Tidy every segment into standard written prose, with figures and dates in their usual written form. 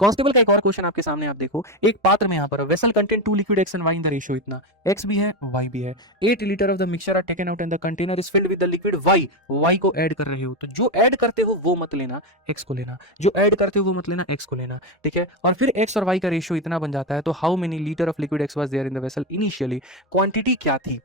Constable का एक और क्वेश्चन आपके सामने, आप देखो एक पात्र में यहाँ पर vessel content 2 liquid x and y in the ratio इतना, x भी है y भी है, 8 litre of the mixture are taken out and the container is filled with the liquid y को ऐड कर रहे हो, तो जो ऐड करते हो वो मत लेना, x को लेना, जो ऐड करते हो वो मत लेना, x को लेना, ठीक है। और फिर x और y का रेशियो इतना बन जाता है, तो how many litre of liquid x was there in the vessel initially, quantity क्या थी,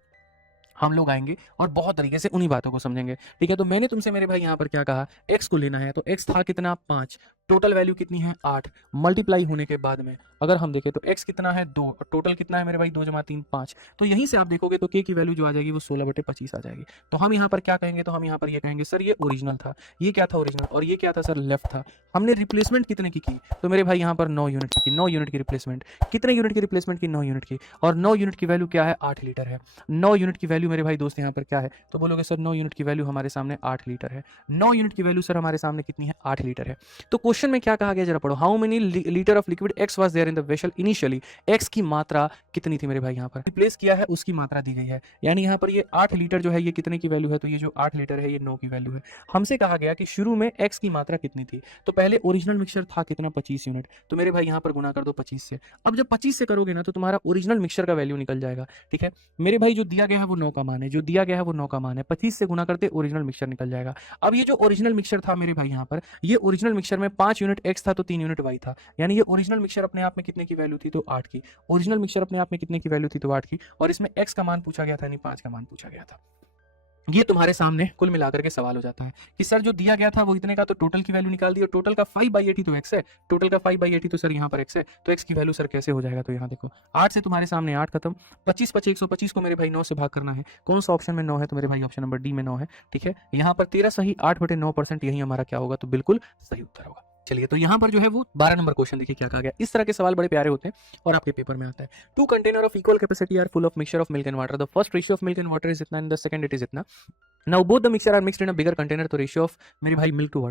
हम लोग आएंगे और बहुत तरीके से उन्हीं बातों को समझेंगे, ठीक है। तो मैंने तुमसे मेरे भाई यहाँ पर क्या कहा, x को लेना है, तो x था कितना 5, टोटल वैल्यू कितनी है 8, मल्टीप्लाई होने के बाद में अगर हम देखें तो x कितना है 2 और टोटल कितना है मेरे भाई 2 जमा 3 5, तो यहीं से आप देखोगे तो k की वैल्यू जो आ जाएगी वो 16/25 आ जाएगी। तो हम यहाँ पर क्या कहेंगे, तो हम यहाँ पर ये कहेंगे सर ये ओरिजिनल था, ये क्या था ओरिजिनल, और ये क्या था सर लेफ्ट था। हमने रिप्लेसमेंट कितने की तो मेरे भाई यहाँ पर 9 यूनिट की 9 यूनिट की रिप्लेसमेंट, कितने यूनिट की रिप्लेसमेंट की 9 यूनिट की, और 9 यूनिट की वैल्यू क्या है 8 लीटर है। 9 यूनिट की वैल्यू मेरे भाई दोस्त यहाँ पर क्या है, तो बोलोगे सर 9 यूनिट की वैल्यू हमारे सामने 8 लीटर है, 9 यूनिट की वैल्यू सर हमारे सामने कितनी है 8 लीटर है। तो क्वेश्चन में क्या कहा गया जरा पढ़ो, how many litre of liquid X was there in the vessel initially, X की मात्रा कितनी थी मेरे भाई, यहाँ पर रिप्लेस किया है उसकी मात्रा दी गई है, यानी यहाँ पर ये 8 लीटर जो है ये कितने की वैल्यू है, तो ये जो 8 लीटर है ये 9 की वैल्यू है। हमसे कहा गया कि शुरू में एक्स की मात्रा कितनी थी, तो पहले ओरिजिनल मिक्सचर था कितना 25 यूनिट, तो मेरे भाई यहाँ पर गुना कर दो 25 से। अब जब 25 से करोगे ना तो तुम्हारा ओरिजिनल मिक्सचर का वैल्यू निकल जाएगा, ठीक है मेरे भाई। जो दिया गया है वो 9 का मान है, जो दिया गया है वो 9 का मान है, 25 से गुना करते ओरिजिनल मिक्सचर निकल जाएगा। अब ये जो ओरिजिनल मिक्सचर था मेरे भाई यहाँ पर, ये ओरिजिनल मिक्सचर में 5 यूनिट एक्स था तो 3 यूनिट वाई था, यानी ये ओरिजिनल मिक्सचर अपने आप में कितने की वैल्यू थी, तो 8 की। ओरिजिनल मिक्सचर अपने आप में कितने की वैल्यू थी, तो 8 की, और इसमें एक्स का मान पूछा गया था यानी 5 का मान पूछा गया था। ये तुम्हारे सामने कुल मिलाकर के सवाल हो जाता है कि सर जो दिया गया था वो इतने का, तो टोटल की वैल्यू निकाल दी, और टोटल का 5/80 तो x है, टोटल का 5/80 तो सर यहाँ पर x है, तो x की वैल्यू सर कैसे हो जाएगा, तो यहाँ देखो 8 से तुम्हारे सामने 8 खत्म, 25 25 125 को मेरे भाई 9 से भाग करना है, कौन सा ऑप्शन में 9 है, तो मेरे भाई ऑप्शन नंबर डी में 9 है, ठीक है। यहाँ पर 13 सही 8/9% यही हमारा क्या होगा, तो बिल्कुल सही उत्तर होगा। चलिए तो यहाँ पर जो है वो 12 नंबर क्वेश्चन देखिए क्या कहा गया। इस तरह के सवाल बड़े प्यारे होते हैं और आपके पेपर में आता है। 2 container of equal capacity are full of mixture of milk and water, the first ratio of milk and water is इतना and the second it is इतना, now both the mixture are mixed in a bigger container, तो ratio of मेरे भाई milk to water